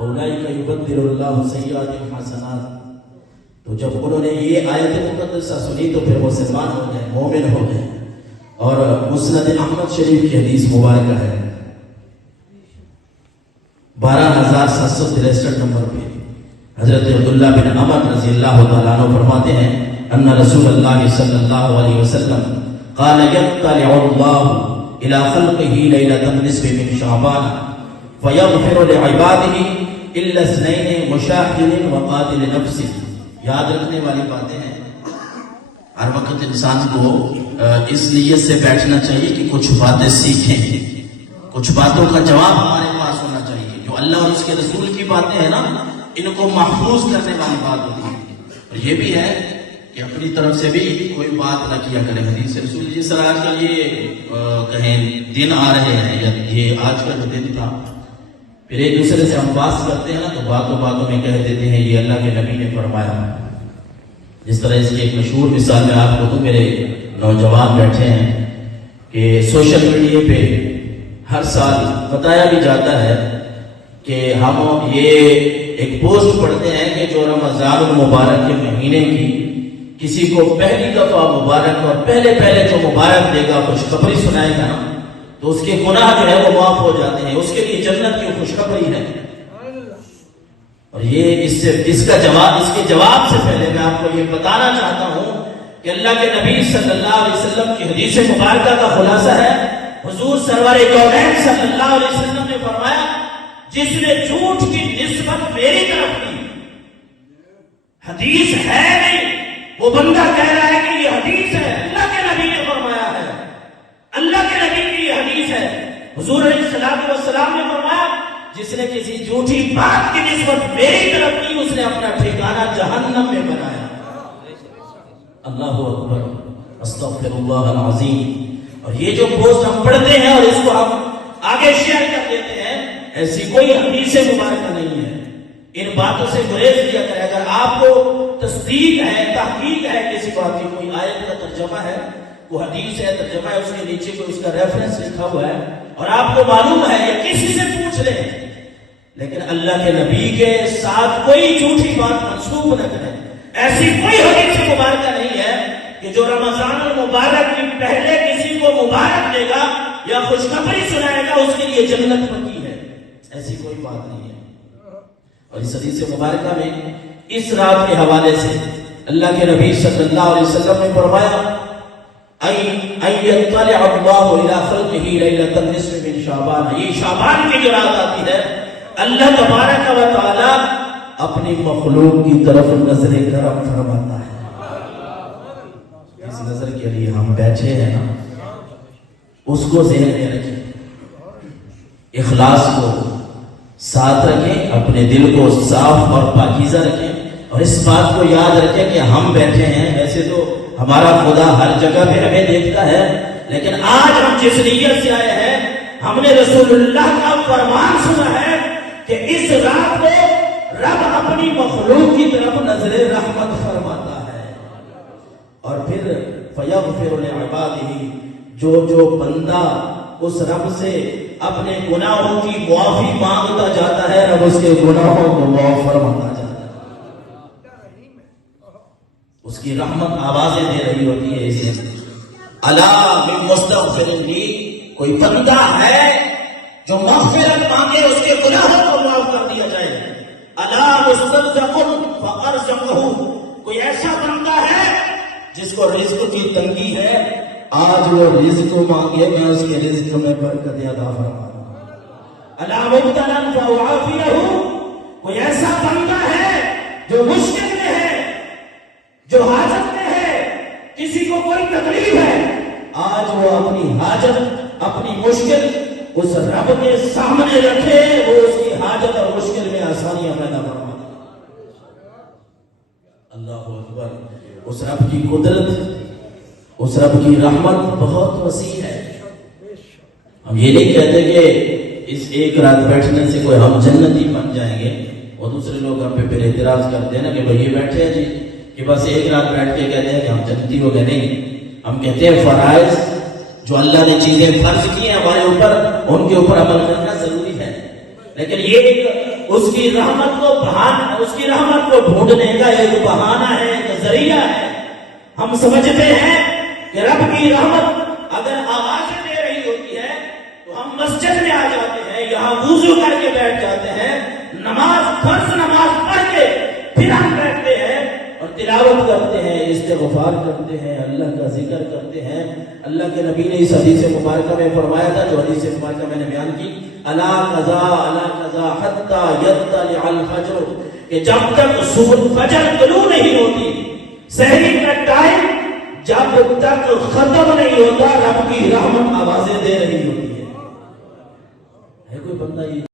اولئک یبدل اللہ سیئاتہم حسنات. تو جب انہوں نے یہ آیت مقدسہ سنی تو پھر مسلمان ہو گئے, مومن ہو گئے. اور مسند احمد شریف کی حدیث مبارکہ ہے 12763 نمبر پہ. حضرت عبداللہ بن عمر رضی اللہ تعالیٰ عنہ فرماتے ہیں ان رسول اللہ صلی اللہ علیہ وسلم قال یطلع اللہ الى خلقه لیلۃ النصف من شعبان فیغفر لعباده الا اثنین مشاہد وقاتل نفس. یاد رکھنے والی باتیں ہیں. ہر وقت انسان کو اس نیت سے بیٹھنا چاہیے کہ کچھ باتیں سیکھیں, کچھ باتوں کا جواب ہمارے پاس ہونا چاہیے. جو اللہ اور اس کے رسول کی باتیں ہیں نا, ان کو محفوظ کرنے والی بات ہوتی ہے. اور یہ بھی ہے کہ اپنی طرف سے بھی کوئی بات نہ کیا کرے. حدیث رسول جس طرح آج کل یہ کہیں دن آ رہے ہیں یا یہ آج کا جو دن تھا, پھر ایک دوسرے سے ہم بات کرتے ہیں نا تو باتوں میں کہہ دیتے ہیں یہ اللہ کے نبی نے فرمایا. جس طرح اس کی ایک مشہور مثال میں آپ کو دوں. میرے نوجوان بیٹھے ہیں کہ سوشل میڈیا پہ ہر سال بتایا بھی جاتا ہے کہ ہم یہ ایک پوسٹ پڑھتے ہیں کہ جو رمضان المبارک کے مہینے کی کسی کو پہلی دفعہ مبارک اور پہلے جو مبارک دے گا, خوشخبری سنائے گا نا, تو اس کے گناہ جو ہے وہ معاف ہو جاتے ہیں. اس کے لیے جنت کی خوشخبری ہے. اور یہ اس کے جواب سے پہلے میں آپ کو یہ بتانا چاہتا ہوں کہ اللہ کے نبی صلی اللہ علیہ وسلم کی حدیث مبارکہ کا خلاصہ ہے. حضور سرور کونین صلی اللہ علیہ وسلم نے فرمایا جس نے جھوٹ کی نسبت میری طرف کی, حدیث ہے نہیں, وہ بندہ کہہ رہا ہے کہ یہ حدیث ہے, اللہ کے نبی نے فرمایا ہے, اللہ کے نبی کی یہ حدیث ہے. حضور علیہ الصلوۃ والسلام نے فرمایا جس نے کسی جھوٹی بات کی نسبت میری طرف کی اس نے اپنا ٹھکانہ جہنم میں بنایا. اللہ اکبر, استغفر اللہ العظیم. اور یہ جو پوسٹ ہم پڑھتے ہیں اور اس کو ہم آگے شیئر کر دیتے ہیں, ایسی کوئی حدیث مبارکہ نہیں ہے. ان باتوں سے گریز کیا کرے. اگر آپ کو تصدیق ہے, تحقیق ہے کسی بات کی, کوئی آیت کا ترجمہ ہے, کوئی حدیث ہے ترجمہ ہے, اس کے نیچے کوئی اس کا ریفرنس لکھا ہوا ہے اور آپ کو معلوم ہے یا کسی سے پوچھ لیں, لیکن اللہ کے نبی کے ساتھ کوئی جھوٹی بات منسوب نہ کریں. ایسی کوئی حدیث مبارکہ نہیں ہے کہ جو رمضان المبارک کی پہلے کسی کو مبارک دے گا یا خوشخبری سنائے گا اس کے لیے جنت پکی ہے. ایسی کوئی بات نہیں ہے. اور اس حدیث مبارکہ میں اس رات کے حوالے سے اللہ کے نبی صلی اللہ علیہ وسلم نے فرمایا اَيَّطَّلِعَ اللَّهُ إِلَىٰ خَلْقِهِ لَيْلَةَ النِّصْفِ مِنْ شَعْبَانَ. یہ شعبان کی جو رات آتی ہے, اللہ تبارک و تعالی اپنی مخلوق کی طرف نظر کرم فرماتا ہے. اس نظر کے لیے ہم بیٹھے ہیں نا, اس کو ذہن میں رکھیں, اخلاص کو ساتھ رکھیں, اپنے دل کو صاف اور پاکیزہ رکھیں, اور اس بات کو یاد رکھیں کہ ہم بیٹھے ہیں. ویسے تو ہمارا خدا ہر جگہ پہ ہمیں دیکھتا ہے, لیکن آج ہم جس نیت سے آئے ہیں, ہم نے رسول اللہ کا فرمان سنا ہے کہ اس رات کو رب اپنی مخلوق کی طرف نظر رحمت فرماتا ہے. اور پھر فیغفر لعبادہ, جو بندہ اس رب سے اپنے گناہوں کی معافی مانگتا جاتا ہے, رب اس کے گناہوں کو معاف فرماتا جاتا ہے. اس کی رحمت آوازیں دے رہی ہوتی ہے اسے, الا من مستغفر لی, کوئی بندہ ہے جو مغفرت مانگے اس کے گناہوں کو معاف کر دیا جائے. الا مسترزق فارزقہ, کوئی ایسا بندہ ہے جس کو رزق کی تنگی ہے, آج وہ رزق مانگے, میں اس کے رزق میں برکت عطا فرماؤں. الا مبتلا فاعافیہ, کوئی ایسا بندہ ہے جو مشکل میں ہے, جو حاجت میں ہے, کسی کو کوئی تکلیف ہے, آج وہ اپنی حاجت اپنی مشکل اس رب کے سامنے رکھے, وہ اس کی حاجت اور مشکل میں آسانیاں پیدا فرماتا. اللہ اکبر. اس رب کی قدرت, اس رب کی رحمت بہت وسیع ہے. ہم یہ نہیں کہتے کہ اس ایک رات بیٹھنے سے کوئی ہم جنتی بن جائیں گے, اور دوسرے لوگ ہم پہ پھر اعتراض کرتے ہیں نا کہ بھئی یہ بیٹھے ہیں جی کہ بس ایک رات بیٹھ کے کہتے ہیں کہ ہم جنتی ہو گئے. نہیں, ہم کہتے ہیں فرائض جو اللہ نے چیزیں فرض کی ہیں ہمارے اوپر, ان کے اوپر عمل کرنا ضروری ہے, لیکن یہ ایک اس کی رحمت کو ڈھونڈنے کا ایک بہانہ ہے، ایک ذریعہ ہے۔ ہم سمجھتے ہیں کہ رب کی رحمت اگر آوازیں دے رہی ہوتی ہے تو ہم مسجد میں آ جاتے ہیں، یہاں وضو کر کے بیٹھ جاتے ہیں، فرض نماز پڑھ کے پھر ہم بیٹھتے ہیں اور تلاوت کرتے ہیں، استغفار کرتے ہیں، اللہ کا ذکر کرتے ہیں۔ اللہ کے نبی نے اس حدیث مبارکہ میں فرمایا تھا، جو حدیث مبارکہ میں نے بیان کی، الا قضا حتی یطلع الفجر، کہ جب تک فجر طلوع نہیں ہوتی، سحری کا ٹائم جب تک ختم نہیں ہوتا، رب کی رحمت آوازیں دے رہی ہوتی ہے۔ کوئی بندہ یہ